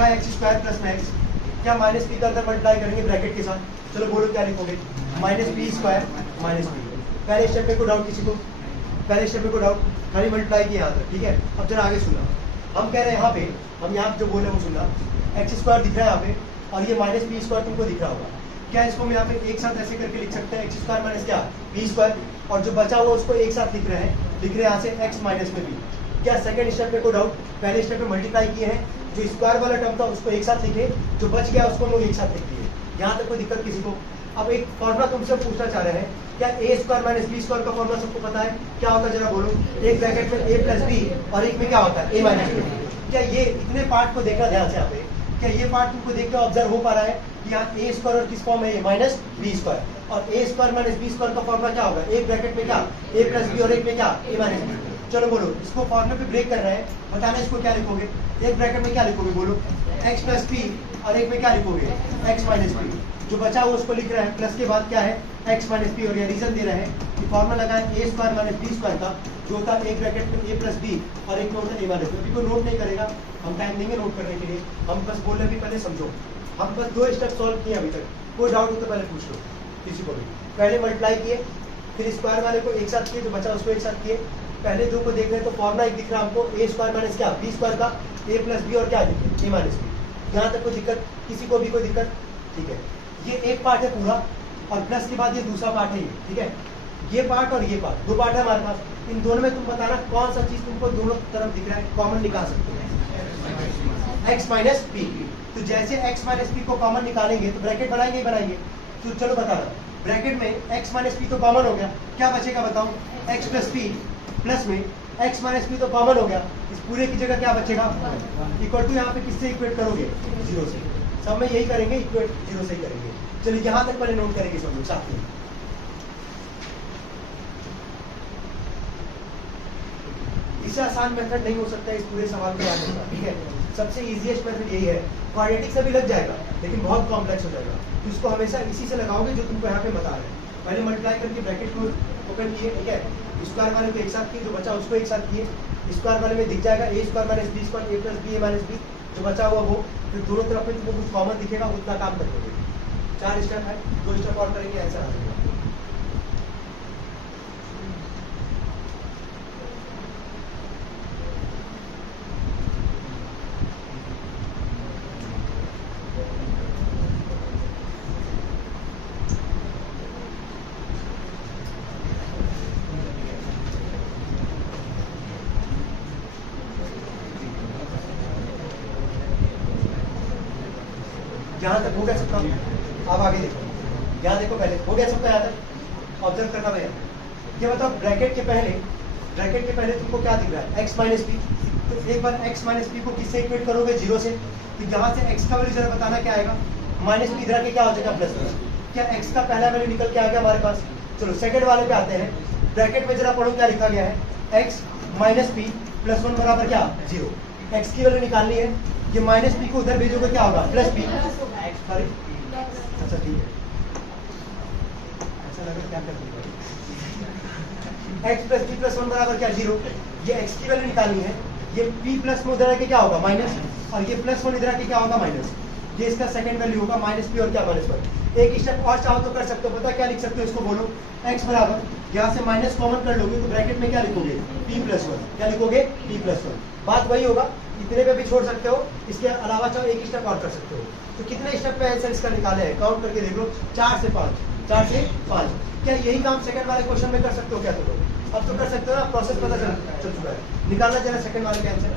लिखा है x square plus में एक्स, क्या माइनस पी का अंदर मल्टीप्लाई करेंगे ब्रैकेट के साथ, चलो बोलो क्या लिखोगे, minus P square minus P. पहले स्टेप में को डाउट किसी को, पहले स्टेप में को डाउट, खाली मल्टीप्लाई किया यहाँ तक, ठीक है। अब जरा आगे सुना, हम कह रहे हैं यहाँ पे, हम यहाँ जो बोले वो सुनना, एक्स स्क्वायर दिख रहा है यहाँ पे और ये माइनस पी स्क्वायर तुमको दिख रहा होगा, क्या इसको हम यहाँ पे एक साथ ऐसे करके लिख सकते हैं, एक्स स्क्वायर माइनस क्या पी स्क्वायर, और जो बचा हुआ उसको एक साथ लिख रहे हैं, लिख रहे हैं यहाँ से एक्स माइनस में पी। क्या सेकंड स्टेप में को डाउट, पहले स्टेप में मल्टीप्लाई किए हैं, जो स्क्वायर वाला टर्म था उसको एक साथ लिखे, जो बच गया उसको हम लोग एक साथ लिख दिए, यहाँ तक कोई दिक्कत किसी को। अब एक फॉर्मूला तुमसे पूछना चाह रहे हैं, क्या ए स्क्वायर माइनस बी स्क्वायर का फॉर्मूला सबको पता है, क्या होता है जरा बोलो, एक ब्रैकेट में ए प्लस बी और एक में क्या होता है ए माइनस बी। क्या ये इतने पार्ट को देखना ध्यान से यहाँ पे, क्या ये पार्ट तुमको देख के ऑब्जर्व हो पा रहा है कि यहाँ ए स्क्वायर और किस फॉर्म है, माइनस बी स्क्वायर, और ए स्क्वायर माइनस बी स्क्वायर का फॉर्मूला क्या होगा, एक ब्रैकेट में क्या ए प्लस बी और एक में क्या ए माइनस बी। चलो बोलो, इसको फॉर्मूले पे ब्रेक कर रहे हैं, बताना इसको क्या लिखोगे, एक ब्रैकेट में क्या लिखोगे बोलो, एक्स प्लस पी और एक में क्या लिखोगे एक्स माइनस पी, जो बचा हुआ उसको लिख रहे हैं, प्लस के बाद क्या है एक्स माइनस पी, और ये रीजन दे रहे हैं कि फॉर्मूला लगा है ए स्क्वायर माइनस बी स्क्वायर का, जो होता है एक ब्रैकेट में ए प्लस बी और एक में होता है ए माइनस बी। अभी कोई नोट नहीं करेगा, हम टाइम देंगे नोट करने के लिए, हम बस बोल रहे भी पहले समझो, हम बस 2 स्टेप सॉल्व किए अभी तक, कोई डाउट हो तो पहले पूछ लो किसी को भी। पहले मल्टीप्लाई किए, फिर स्क्वायर वाले को एक साथ किए, जो बचा उसको एक साथ किए, पहले दो को देख रहे हैं तो फॉर्मूला एक दिख रहा है हमको, ए स्क्वायर माइनस क्या बी स्क्वायर का, ए प्लस बी और क्या ए माइनस बी। यहाँ तक कोई दिक्कत किसी को भी, कोई दिक्कत, ठीक है। ये एक पार्ट है पूरा, और प्लस के बाद ये दूसरा पार्ट है, ठीक है। ये पार्ट और ये पार्ट, 2 पार्ट है हमारे पास, इन दोनों में तुम बताना कौन सा चीज तुमको दोनों तरफ दिख रहा है, कॉमन निकाल सकते हो, एक्स माइनस पी। तो जैसे एक्स माइनस पी को कॉमन निकालेंगे तो ब्रैकेट बनाएंगे ही बनाएंगे, तो चलो बताना, ब्रैकेट में एक्स माइनस पी तो कॉमन हो गया, क्या बचेगा बताओ, एक्स प्लस पी, प्लस में एक्स माइनस पी तो कॉमन हो गया, इस पूरे की जगह क्या बचेगा, इक्वल टू यहाँ पे किससे इक्वेट करोगे, 0 से, सब में यही करेंगे, इक्वेट 0 से ही करेंगे। चलिए यहाँ तक पहले नोट करेंगे सब लोग साथ में। इससे आसान मेथड नहीं हो सकता इस पूरे सवाल के आने का, ठीक है। सबसे इजीएस्ट मेथड यही है, क्वाड्रेटिक से भी लग जाएगा लेकिन बहुत कॉम्प्लेक्स हो जाएगा, तो इसको हमेशा इसी से लगाओगे जो तुमको यहाँ पे बता रहे हैं। पहले मल्टीप्लाई करके ब्रैकेट को ओपन किए, ठीक है, स्क्वायर वाले को एक साथ किए, जो बचा उसको एक साथ किए, स्क्वायर वाले में दिख जाएगा ए स्क्वायर माइनस बी स्क्वायर, ए प्लस बी ए माइनस बी, जो बचा हुआ वो, फिर दोनों तरफ में तुमको कुछ कॉमन दिखेगा, उतना काम कर लोगे। 4 स्टेप है, 2 स्टेप और करेंगे, आंसर आ जाएगा। यहाँ तक हो गया सबका, अब आगे देखो, यहाँ देखो पहले हो गया सबका, यहाँ तक ऑब्जर्व करना भैया। ये बताओ ब्रैकेट के पहले तुमको क्या दिख रहा है, एक्स माइनस पी, तो एक बार एक्स माइनस पी को किससे इक्वेट करोगे, 0 से, तो यहाँ से एक्स का वैल्यू जरा बताना क्या आएगा, माइनस पी इधर के क्या हो जाएगा प्लस में, क्या एक्स का पहला वैल्यू निकल के आ गया हमारे पास। चलो सेकंड वाले पे आते हैं, ब्रैकेट में जरा पढ़ो क्या लिखा गया है, एक्स माइनस पी प्लस 1 बराबर क्या 0, एक्स की वैल्यू निकालनी है, ये माइनस पी को उधर भेजोगे क्या होगा प्लस पी, सॉरी अच्छा ठीक है, ऐसा लगा क्या कर एक्स प्लस पी प्लस 1 बराबर क्या 0, ये एक्स की वैल्यू निकालनी है, ये पी प्लस में उधर आके क्या होगा माइनस, और ये प्लस 1 इधर आके क्या होगा माइनस, ये इसका सेकंड वैल्यू होगा माइनस पी और क्या माइनस 1। एक स्टेप और चाहो तो कर सकते हो, पता क्या लिख सकते हो, इसको बोलो एक्स बराबर, यहाँ से माइनस कॉमन कर लोगे तो ब्रैकेट में क्या लिखोगे पी प्लस 1, क्या लिखोगे पी प्लस 1, बात वही होगा, इतने पे भी छोड़ सकते हो, इसके अलावा चाहो एक स्टेप और कर सकते हो। तो कितने स्टेप पे आंसर इसका निकाले है, काउंट करके देख लो, 4 से 5। क्या यही काम सेकंड वाले क्वेश्चन में कर सकते हो क्या, तो अब तो कर सकते हो ना, प्रोसेस पता चल चुका है, निकालना जरा सेकंड वाले का आंसर।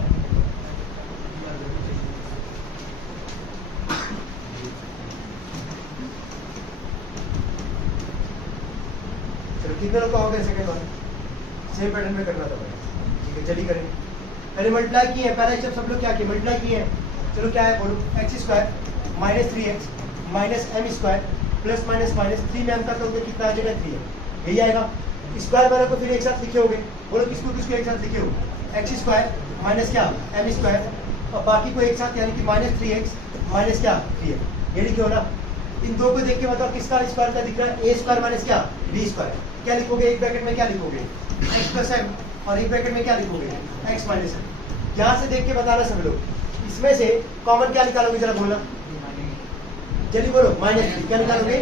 चलो कितने लोग का हो गया सेकंड वाला, सेम पैटर्न में करना था भाई, ठीक है चलिए करेंगे। पहले मल्टीप्लाई किए हैं, पहला स्टेप सब लोग क्या किए मल्टीप्लाई किए हैं, चलो क्या है बोलो, x square minus 3x minus m square plus minus minus 3 में अंतर करोगे कितना आ जाएगा 3 यही आएगा। स्क्वायर वाले को फिर एक साथ लिखे होगे, बोलो किसको किसको एक साथ लिखे हो, एक्स स्क्वायर माइनस क्या एम स्क्वायर और बाकी को एक साथ यानी कि माइनस 3x माइनस क्या 3m, ये लिखे हो ना। इन दो को देख के बताओ किसका स्क्वायर का दिख रहा है, ए स्क्वायर माइनस क्या बी स्क्वायर, क्या लिखोगे एक ब्रैकेट में क्या लिखोगे एक्स प्लस एम और एक ब्रैकेट में क्या लिखोगे एक्स माइनस एम। यहाँ से देख के बताना सब लोग, इसमें से कॉमन क्या निकालोगे जरा बोलना, जल्दी बोलो। -3 क्या निकालोगे?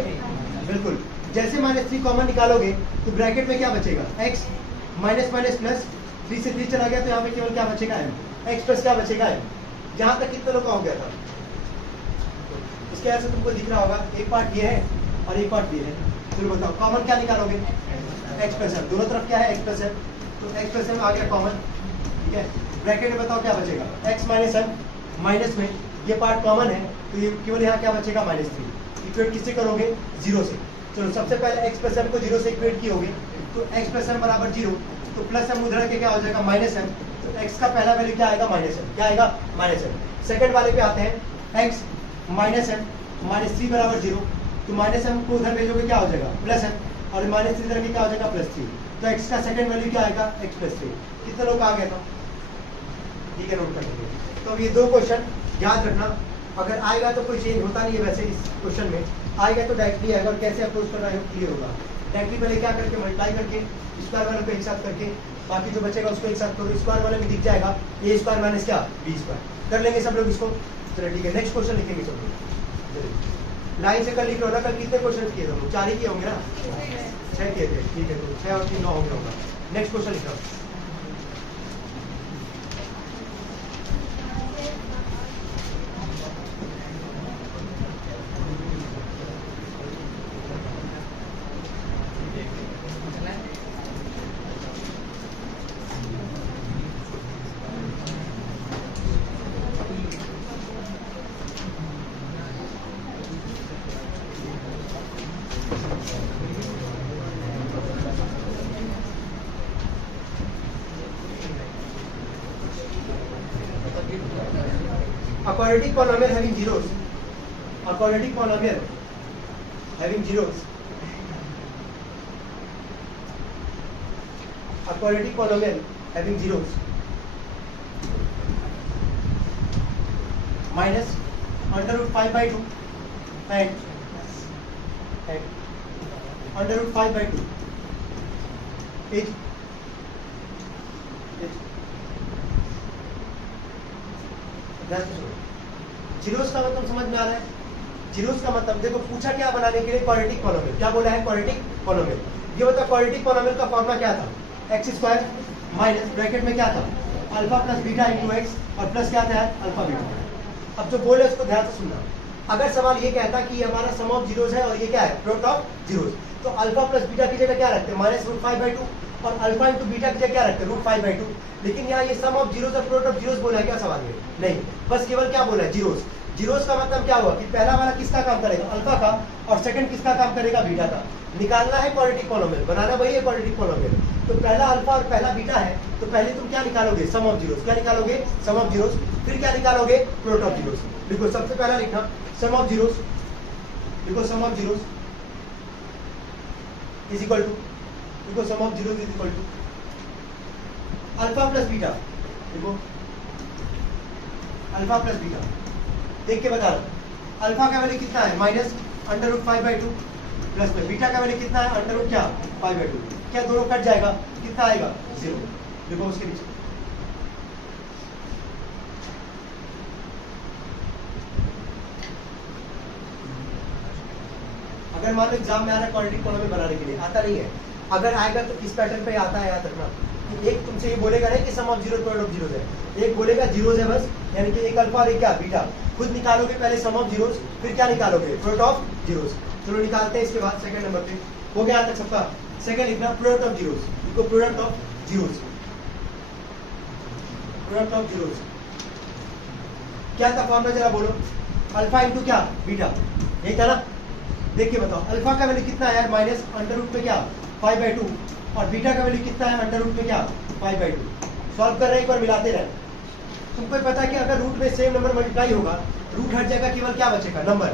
बिल्कुल, जैसे -3 कॉमन निकालोगे तो ब्रैकेट में क्या बचेगा? x माइनस माइनस प्लस, 3 से 3 चला गया तो यहाँ पे केवल क्या बचेगा? m। x प्लस क्या बचेगा? m। यहाँ तक कितने लोग का हो गया था? इसके वजह से तुमको दिख रहा होगा एक पार्ट ये है और एक पार्ट ये है। चलो बताओ कॉमन क्या निकालोगे? x प्लस m, दोनों तरफ क्या है? x प्लस m, तो x प्लस m आ गया कॉमन, ठीक है। ब्रैकेट में बताओ क्या बचेगा? x माइनस m, माइनस में ये पार्ट कॉमन है तो ये केवल यहाँ क्या बचेगा? -3। इक्वेट किससे करोगे? 0 से। चलो सबसे पहले x प्लस m को 0 से इक्वेट कियोगे तो x प्लस m बराबर 0, तो प्लस m उधर के क्या हो जाएगा? -m, तो x का पहला वैल्यू क्या आएगा? -m। क्या आएगा? -m। सेकंड वाले पे आते हैं, x माइनस m, -3 बराबर 0, तो -m को उधर भेजोगे क्या हो जाएगा? +m, और -3 इधर के क्या हो जाएगा? +3, तो x का सेकंड वैल्यू क्या आएगा? x + 3। कितने लोग आ गए था? ठीक है, नोट कर लीजिए। तो अब ये दो क्वेश्चन याद रखना, अगर आएगा तो कोई चेंज होता नहीं है वैसे इस क्वेश्चन में, आएगा तो डायरेक्टली आएगा और कैसे अप्रोच करना है क्लियर होगा। डायरेक्टली पहले क्या करके मल्टीप्लाई करके स्क्वायर वाले को एक साथ करके बाकी जो बचेगा उसको एक साथ करो, स्क्वायर वाले में दिख जाएगा a स्क्वायर माइनस क्या? b square. कर लेंगे सब लोग इसको? चलो ठीक है, नेक्स्ट क्वेश्चन लिखेंगे सब लोग। लाइन से कल लिख लो ना, कल कितने क्वेश्चन किए थे? 4 ही किए होंगे ना? 6 किए थे, ठीक है, तो 6 और 3 9 हो गया होगा। नेक्स्ट क्वेश्चन लिखो। A quadratic polynomial having zeros, a quadratic polynomial having zeros, a quadratic polynomial having zeros minus under root 5/2 and under root 5/2 is zeros का मतलब समझ में आ रहा है? जीरोस का मतलब देखो, पूछा क्या बनाने के लिए? Quadratic polynomial. क्या बोला है? Quadratic polynomial. ये बता क्वाड्रेटिक पॉलिनोमियल का फॉर्मूला क्या था? x स्क्वायर माइनस ब्रैकेट में क्या था? Alpha plus beta into x, और प्लस क्या था? Alpha beta. अब जो बोले उसको ध्यान से सुनना। अगर सवाल ये कहता कि हमारा सम ऑफ जीरोस है और ये क्या है? प्रोडक्ट ऑफ जीरोस, तो अल्फा प्लस बीटा की जगह क्या रखते हैं? -√5/2, और अल्फा इंटू बीटा की जगह क्या रखते हैं? √5/2। लेकिन यहाँ ये सम ऑफ जीरोस और प्रोडक्ट ऑफ जीरोस बोला है क्या सवाल में? नहीं, बस केवल क्या बोला है? जीरोस। जीरोस का मतलब क्या हुआ कि पहला वाला किसका काम करेगा? अल्फा का, और सेकंड किसका काम करेगा? बीटा का। निकालना है क्वाड्रेटिक पॉलिनोमियल, बनाना वही है क्वाड्रेटिक पॉलिनोमियल। तो पहला अल्फा और पहला बीटा है, तो पहले तुम क्या निकालोगे? Sum of zeros. क्या निकालोगे? Sum of zeros. फिर क्या निकालोगे? Product of zeros. देखो सबसे पहला लिखना सम ऑफ जीरोस, देखो sum of zeros is equal to, देखो sum of zeros is equal to alpha plus beta. देखो अल्फा प्लस बीटा देख के बता रहा, अल्फा का वैल्यू कितना है? -√5/2 प्लस में बीटा का वैल्यू कितना है? अंडर क्या? 5/2। क्या दोनों कट जाएगा? कितना आएगा? 0। देखो उसके नीचे अगर मान लो एग्जाम में आ रहा है क्वाड्रेटिक पॉलिनोमियल बनाने के लिए, आता नहीं है, अगर आएगा तो इस पैटर्न पे आता है, याद रखना। एक तुमसे ये बोलेगा नहीं कि sum of zero product of zeros है, एक बोलेगा जीरोस है बस, यानी कि एक अल्फा और एक क्या? बीटा। खुद निकालोगे पहले सम ऑफ जीरोस, फिर क्या निकालोगे? Product of zeros. चलो निकालते हैं इसके बाद सेकंड नंबर पे। हो गया तक सबका? सेकंड लिखना प्रोडक्ट ऑफ जीरोस, देखो product of zeros, product of zeros क्या था फॉर्मूला जरा बोलो? अल्फा इंटू क्या? बीटा, यही था ना? देखिए बताओ अल्फा का वैल्यू कितना है यार? माइनस अंडर रूट में क्या? 5/2, और बीटा का वैल्यू कितना है? अंडर रूट में क्या? 5/2। सॉल्व कर रहे हैं, एक बार मिलाते रहे। तुमको पता है कि अगर रूट में सेम नंबर मल्टीप्लाई होगा, रूट हट जाएगा, केवल क्या बचेगा? नंबर।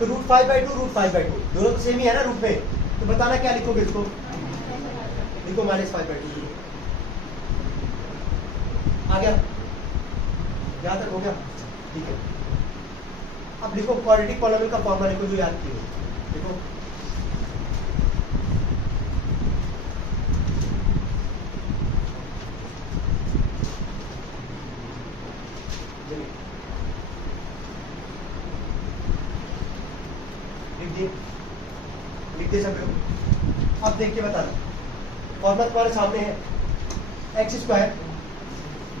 तो √5/2 √5/2 दोनों तो सेम ही है ना रूट में, तो बताना क्या लिखोगे इसको? लिखो -5/2। आ गया? यहाँ तक हो गया? ठीक है, अब लिखो क्वाड्रेटिक पॉलिनोमियल का फॉर्मूला लिखो जो याद किए। देखो लिख दे सब लोग। अब देख के बताना, फॉर्मूला तुम्हारे सामने है, एक्स स्क्वायर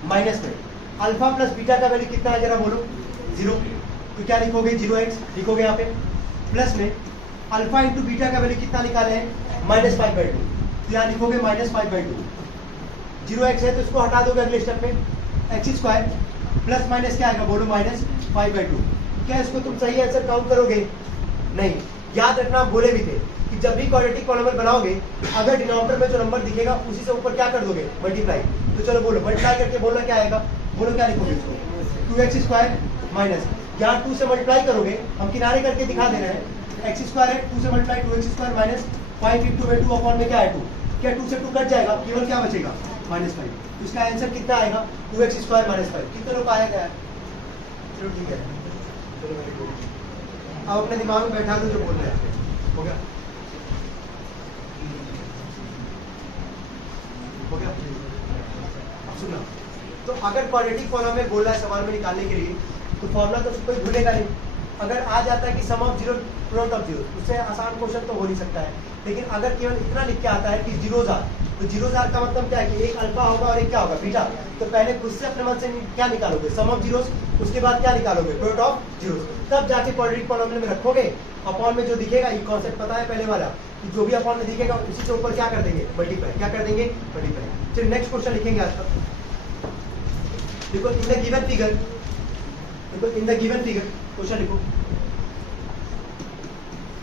माइनस में अल्फा प्लस बीटा का वैल्यू कितना है जरा बोलो, 0। तो क्या लिखोगे, 0x लिखोगे यहाँ पे, प्लस में अल्फा इंटू बीटा का वैल्यू कितना निकाले हैं, -5/2। तो यहाँ लिखोगे -5/2। 0x है तो इसको हटा दोगे अगले स्टेप में, एक्स स्क्वायर प्लस माइनस क्या आएगा बोलो, -5/2। क्या इसको तुम सही आंसर काउंट करोगे, नहीं। याद रखना, आप बोले भी थे कि जब भी क्वाड्रेटिक पॉलिनोमियल बनाओगे, अगर डिनोमिनेटर में जो नंबर दिखेगा उसी से ऊपर क्या कर दोगे, मल्टीप्लाई। तो चलो बोलो, मल्टीप्लाई करके बोलना क्या आएगा, बोलो क्या लिखोगे इसको, 2x स्क्वायर माइनस, यहाँ 2 से मल्टीप्लाई करोगे, हम किनारे करके दिखा दे रहे हैं, एक्स स्क्वायर है 2 से multiply 2x square minus 5 into 2 upon में क्या है 2, क्या 2 से 2 कट जाएगा, केवल क्या बचेगा, -5। तो इसका आंसर कितना आएगा, 2x स्क्वायर -5। कितने लोग आया गया, चलो ठीक है, चलो वेरी गुड। अब अपने दिमाग में बैठा दो जो बोल रहे हैं, हो गया, हो गया। अब सुना, तो अगर क्वाड्रेटिक पॉलिनोमियल बोल रहा है सवाल में निकालने के लिए, तो फॉर्मूला तो कोई भूलेगा नहीं। अगर आ जाता है कि sum of zero product of zero, उससे आसान क्वेश्चन तो हो नहीं सकता है। लेकिन अगर केवल इतना लिख के आता है कि जीरोज आर, तो जीरोज आर का मतलब क्या है कि एक अल्फा होगा और एक क्या होगा, बीटा। तो पहले खुद से अपने मन से क्या निकालोगे, सम ऑफ जीरोज, उसके बाद क्या निकालोगे, प्रोडक्ट ऑफ जीरोज, तब जाके क्वाड्रेटिक पॉलिनोमियल में रखोगे। अपॉन में जो दिखेगा, ये कॉन्सेप्ट पता है पहले वाला, कि जो भी अपॉन में दिखेगा उसी के ऊपर क्या कर देंगे, मल्टीप्लाई। क्या कर देंगे, मल्टीप्लाई। चलिए नेक्स्ट क्वेश्चन लिखेंगे आज तक। देखो इन द गिवन फिगर, देखो in the given figure, question लिखो,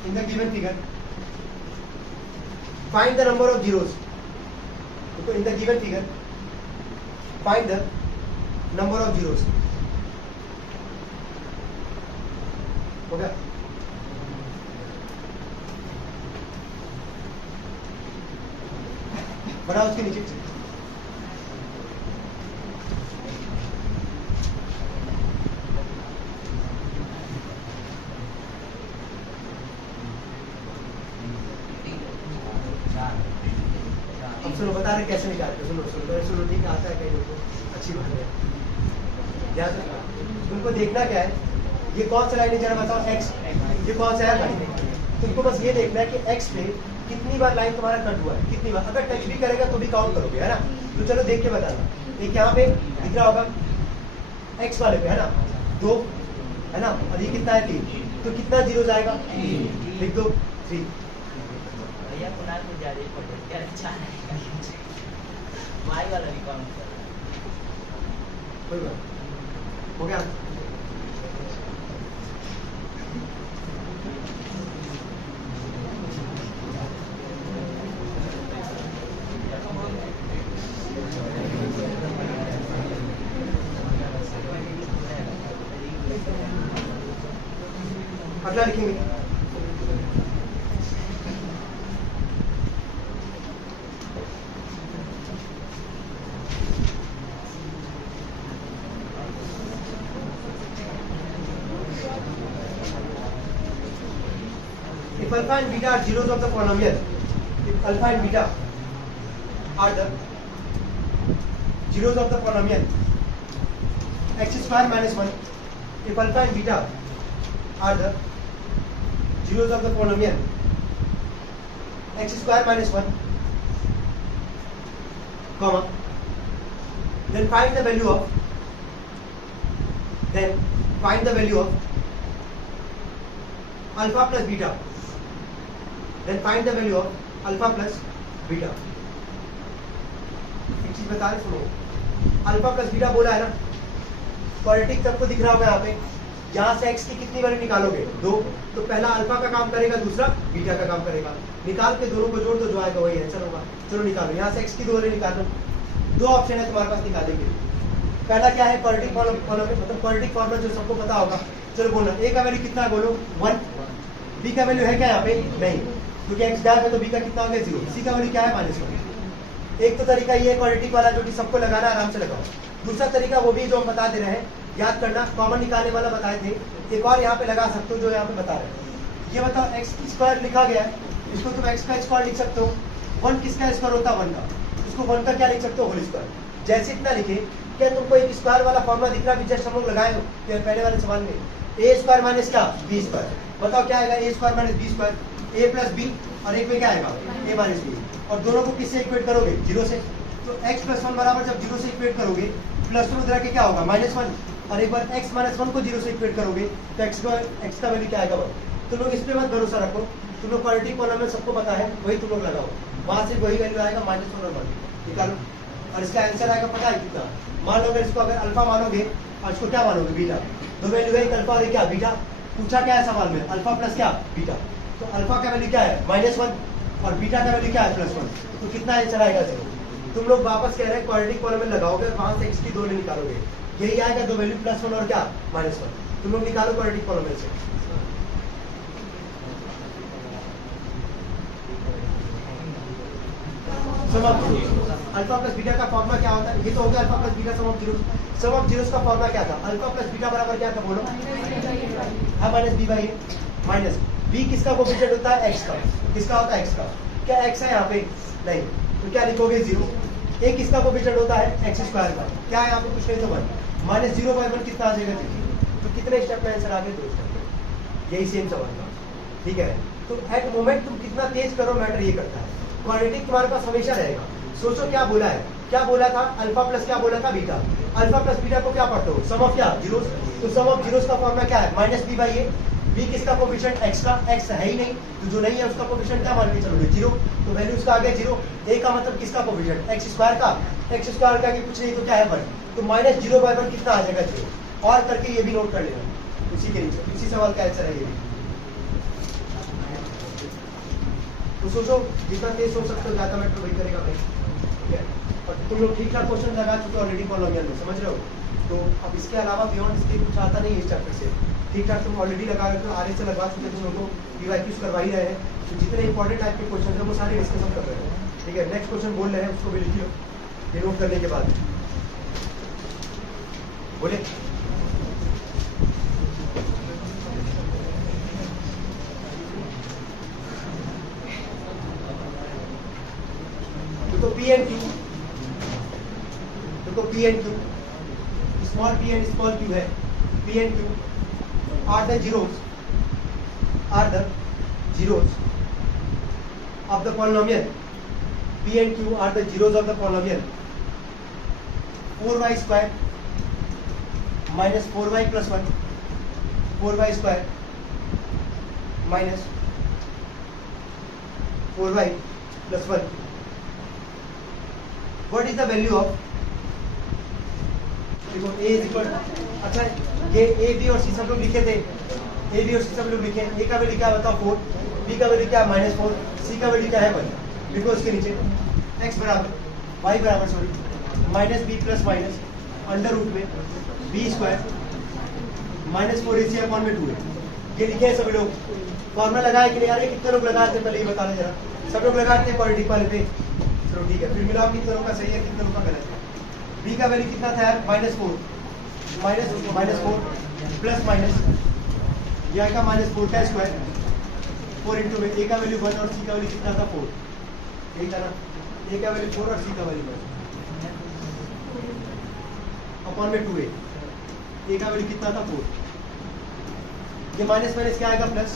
in the given figure find the number of zeros. देखो in the given figure find the number of zeros. हो गया, बढ़ा उसके नीचे, अब सुनो बता रहे कैसे निकालते, सुनो सुनो सुनो, ठीक आता है कहीं लोगों को, अच्छी बात है। याद रखना, तुमको देखना क्या है, ये कौन सा लाइन है जरा बताओ, एक्स, ये कौन सा है लाइन। तुमको बस ये देखना है कि एक्स पे कितनी बार लाइन तुम्हारा कट हुआ है, कितनी बार। अगर टच भी करेगा तो भी काउंट करोगे, है ना। तो चलो देख के बताना, एक यहाँ पे दिख रहा होगा एक्स वाले पे, है ना, 2, है ना, और ये कितना है 3, तो कितना जीरो जाएगा, लिख दो 3। भैया कुणाल को ज्यादा ही पढ़े, क्या अच्छा है वाई वाला भी काउंट कर, कोई बात, हो गया। अगला लिखेंगे, if alpha and beta are zeros of the polynomial, if alpha and beta are the zeros of the polynomial x square minus 1, if alpha and beta are the zeros of the polynomial x square minus 1, comma, then find the value of alpha plus beta, then find the value of alpha plus beta। एक चीज बता रहे सुनो, alpha plus beta बोला है ना, quadratic सबको दिख रहा होगा यहाँ पे। यहाँ से x की कितनी वैल्यू निकालोगे, 2, तो पहला अल्फा का काम करेगा, दूसरा बीटा का काम करेगा। निकाल के दोनों को जोड़ दो, जो आएगा वही आंसर होगा। चलो निकालो, यहाँ से x की 2 वैल्यू निकालो। 2 ऑप्शन है तुम्हारे पास निकालने के लिए। पहला क्या है, क्वाड्रेटिक पॉलिनोमियल, मतलब क्वाड्रेटिक फॉर्मूला जो सबको पता होगा। चलो बोलना, a का वैल्यू कितना है बोलो 1, b का वैल्यू है क्या यहाँ पे, नहीं, क्योंकि x गायब है तो b का कितना हो गया 0, c का वैल्यू क्या है -1। एक तो तरीका ये है क्वाड्रेटिक वाला, जो कि सबको लगाना, आराम से लगाओ। दूसरा तरीका वो भी जो हम बता दे रहे हैं, याद करना, कॉमन निकालने वाला बताए थे। एक और यहाँ पे लगा सकते हो जो यहाँ पे बता रहे हैं। ये बताओ एक्स स्क्वायर लिखा गया है, इसको तुम एक्स का स्क्वायर लिख सकते हो। 1 किसका स्क्वायर होता है, 1 का, इसको 1 का क्या लिख सकते हो, होल स्क्वायर। जैसे इतना लिखे, क्या तुमको एक स्क्वायर वाला फॉर्मूला दिख रहा है, जस्ट हम लोग लगाए हो पहले वाले सवाल में, ए स्क्वायर माइनस क्या बी स्क्वायर, बताओ क्या आएगा ए स्क्वायर माइनस बी स्क्वायर, ए प्लस बी और एक में क्या आएगा ए माइनस बी, और दोनों को किससे इक्वेट करोगे जीरो से, तो x प्लस वन बराबर जब जीरो से इक्वेट करोगे प्लस टू उधर के क्या होगा माइनस वन, और एक बार x माइनस वन को जीरो से इक्वेट करोगे तो x का वैल्यू क्या आएगा वन। तुम लोग इस पे मत भरोसा रखो, तुम लोग क्वाड्रेटिक पॉलिनोमियल सबको पता है वही तुम लोग लगाओ, वहां से वही वैल्यू आएगा माइनस वन और वन निकालो, और इसका आंसर आएगा पता है कितना। मान लो अगर इसको अगर अल्फा मानोगे और इसको क्या मानोगे बीटा, दो वैल्यू है एक अल्फा और एक क्या बीटा, पूछा क्या है सवाल में अल्फा प्लस क्या बीटा, तो अल्फा का वैल्यू क्या है माइनस वन और बीटा का वैल्यू क्या है प्लस वन, तो कितना आंसर आएगा जीरो। तुम लोग वापस कह रहे हैं क्वाड्रेटिक पॉलिनोमियल लगाओगे और वहां से x की दो वैल्यू निकालोगे, यही आएगा दो वैल्यू प्लस वन और क्या माइनस वन, तुम लोग निकालो क्वाड्रेटिक पॉलिनोमियल से। Sum of zeros, alpha plus beta का फॉर्मूला क्या होता है, ये तो हो गया alpha plus beta sum of zeros. Sum of zeros का फॉर्मूला क्या था, अल्फा प्लस बीटा बराबर क्या था बोलो, हाँ minus b by a, minus b किसका कोएफिशिएंट होता है x का, किसका होता है x का, क्या x है यहाँ पे नहीं, तो क्या लिखोगे जीरो, ए किसका कोएफिशिएंट होता है एक्स स्क्वायर का, क्या है यहाँ पे कुछ नहीं तो one, minus zero by one कितना आ जाएगा जीरो, तो कितने स्टेप में आंसर आ गए दो स्टेप, यही सेम सवाल था ठीक है। तो एट मोमेंट तुम कितना तेज करो मैटर ये करता है, क्वाड्रेटिक तुम्हारे पास हमेशा रहेगा। सोचो क्या बोला है, क्या बोला था अल्फा प्लस क्या बोला था बीटा, अल्फा प्लस बीटा को क्या पढ़ते हो सम ऑफ क्या जीरोस, तो सम ऑफ जीरोस का फॉर्मूला क्या है minus b by a, b किसका कोएफिशिएंट x का, x है ही नहीं तो जो नहीं है उसका कोएफिशिएंट क्या मान के चलोगे जीरो, तो वैल्यू उसका आ गया जीरो, a का मतलब किसका कोएफिशिएंट x स्क्वायर का, x स्क्वायर का कि कुछ नहीं तो क्या है वन, तो माइनस जीरो बाई वन कितना आ जाएगा जीरो, और करके ये भी नोट कर लेना उसी के नीचे, इसी सवाल का आंसर है ये भी। तो सोचो जितना तेज सोच सकते हो ज्यादा मैटर वही करेगा भाई ठीक है, और तुम लोग ठीक ठाक क्वेश्चन लगा चुके हो ऑलरेडी पॉलिनोमियल में, समझ रहे हो, तो अब इसके अलावा बियॉन्ड इसके कुछ आता नहीं है इस चैप्टर से, ठीक ठाक तुम ऑलरेडी लगा रहे हो, आगे से लगवा चुके तुम लोगों को पीवाईक्यूज करवा ही रहे हैं, तो जितने इंपॉर्टेंट टाइप के क्वेश्चन है वो सारे डिस्कस हम कर रहे हैं ठीक है। नेक्स्ट क्वेश्चन बोल रहे हैं उसको भी लिखियो, ये नोट करने के बाद बोले तो पी एंड क्यू, देखो P and Q, small P and small Q है, P and Q are the zeros of the polynomial, p and q are the zeros of the polynomial 4y square minus 4y plus 1, 4y square minus 4y plus 1, what is the value of, देखो a is equal, अच्छा ये a b और c सब लोग लिखे थे, a b और c सब लोग लिखे, a का वैल्यू क्या बताओ 4, b का वैल्यू क्या है -4, c का वैल्यू क्या है 1, लिखो उसके नीचे x बराबर y बराबर sorry minus b plus minus under root में b स्क्वायर -4ac अपॉन में 2 है, ये लिखे हैं सभी लोग, फॉर्मूला लगाए कि नहीं, अरे कितने लोग लगाते हैं पहले ये बताना जरा, सब लोग लगाते हैं क्वाड्रेटिक वाले पे, चलो ठीक है, फिर मिलाओ कितने लोग का सही है कितने लोग का गलत है। b का वैल्यू कितना था यार -4 प्लस माइनस ये आएगा -4 का स्क्वायर 4 इंटू में, a का वैल्यू 1 और c का वैल्यू कितना था 4, यही था ना, a का वैल्यू 4 और c का वैल्यू 1 अपॉन में 2a, a का वैल्यू कितना था 4, ये माइनस माइनस क्या आएगा प्लस,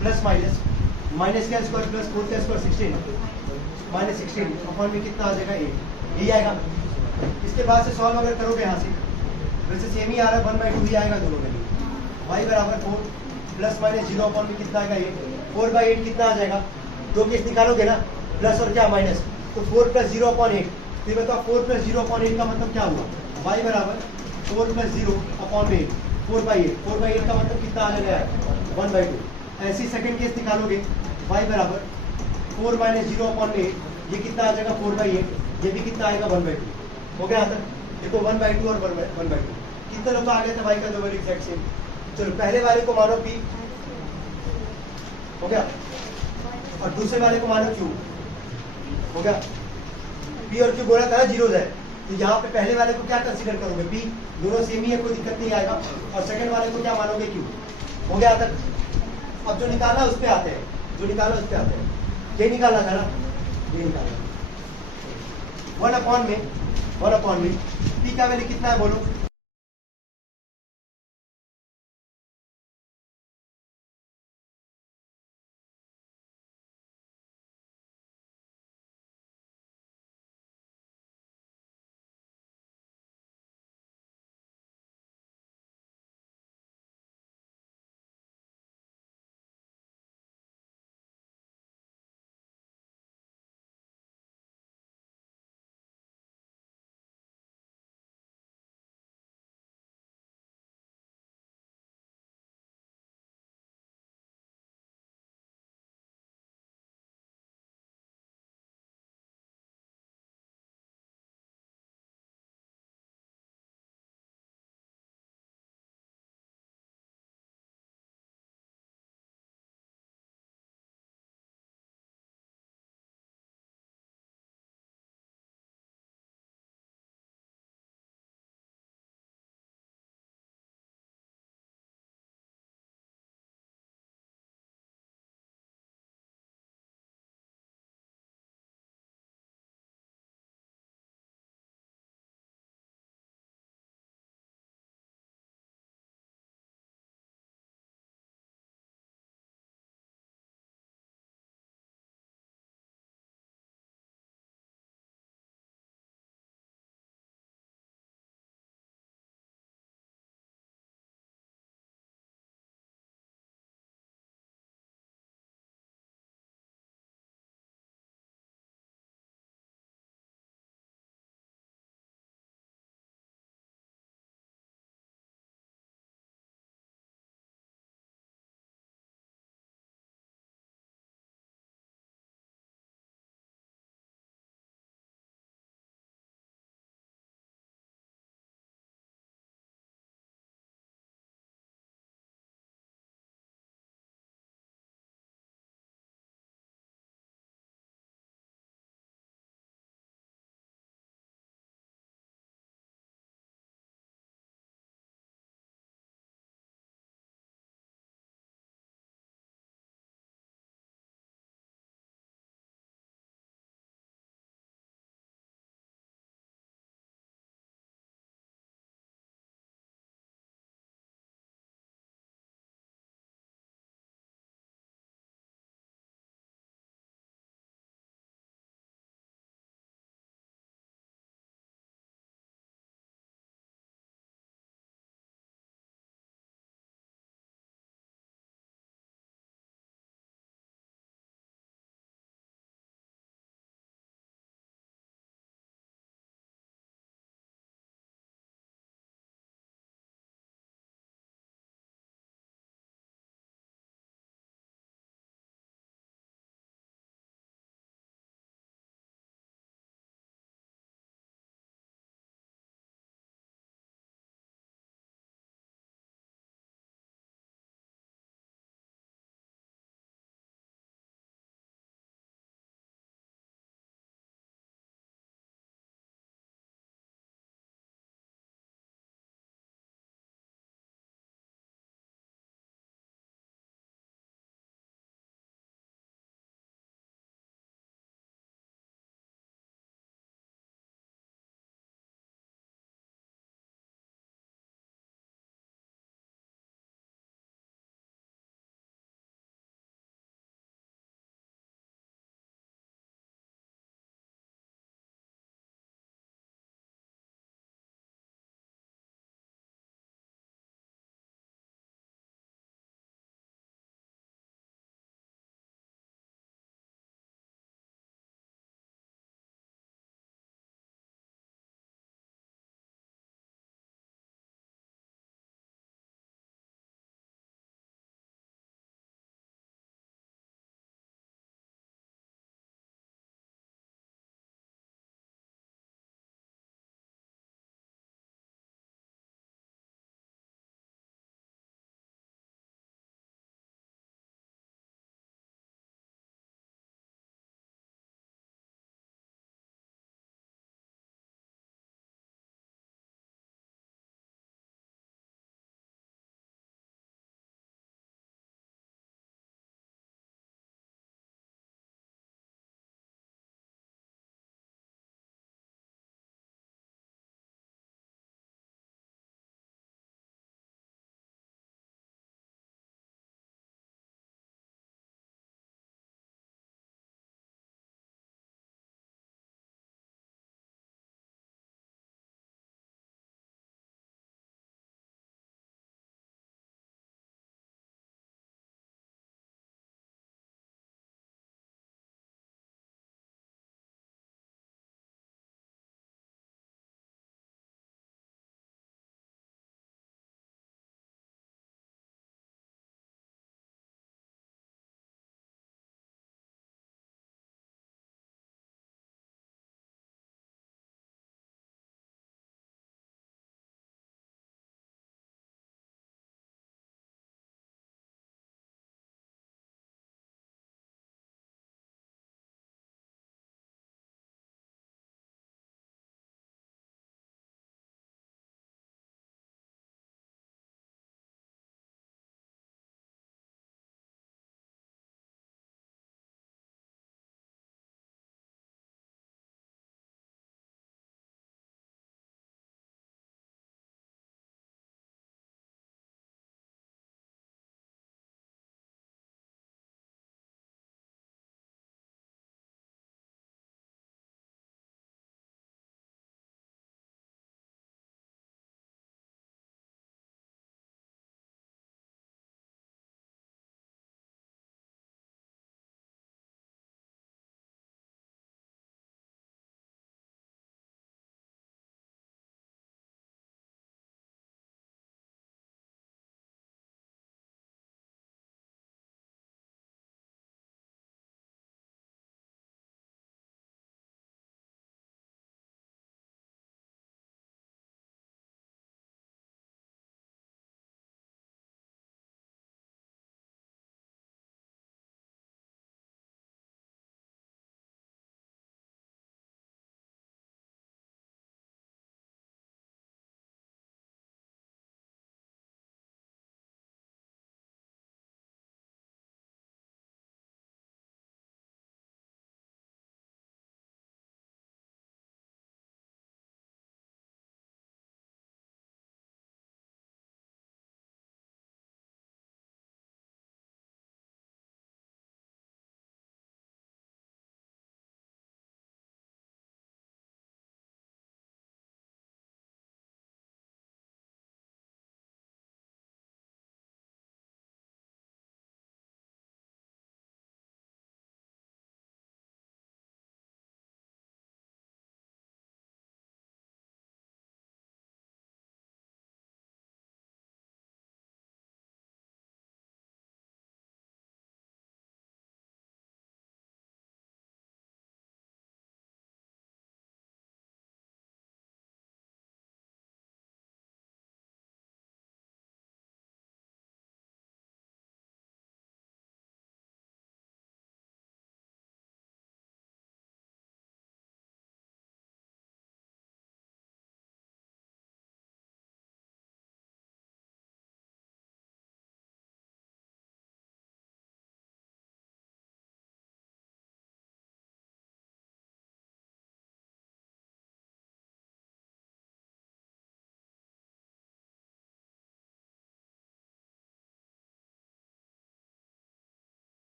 प्लस माइनस का स्क्वायर प्लस 4 का स्क्वायर 16 -16 अपॉन में कितना आ जाएगा 8, यही आएगा। इसके बाद से सॉल्व अगर करोगे यहाँ से वैसे सेम ही आ रहा है 1/2 ही आएगा दोनों में, y बराबर 4 प्लस माइनस 0 अपॉन में कितना आएगा 8, 4/8 कितना आ जाएगा, दो केस निकालोगे ना प्लस और क्या माइनस, तो 4 + 0 अपॉन 8, फिर बताओ 4 + 0 अपॉन 8 का मतलब क्या हुआ, y बराबर 4 + 0 अपॉन 8 4/8 का मतलब कितना आ जाएगा 1/2। ऐसी सेकंड केस निकालोगे y बराबर 4 - 0 अपॉन 8, ये कितना आ जाएगा 4/8, ये भी कितना आएगा 1/2, हो गया यहाँ तक, देखो 1/2 और 1/2 कितने लोग आ गए थे भाई का दो वैल्यू एग्जैक्ट सेम। चलो पहले वाले को मानो p हो गया और दूसरे वाले को मानो q हो गया, p और q बोला था ना जीरोज है, तो यहाँ पे पहले वाले को क्या कंसीडर करोगे p, दोनों सेम ही है कोई दिक्कत नहीं आएगा, और सेकंड वाले को क्या मानोगे q, हो गया तक। अब जो निकालना उस पे आते हैं, जो निकालना उस पे आते हैं, ये निकालना था ना, ये निकालना 1 अपॉन में p का वैल्यू कितना है बोलो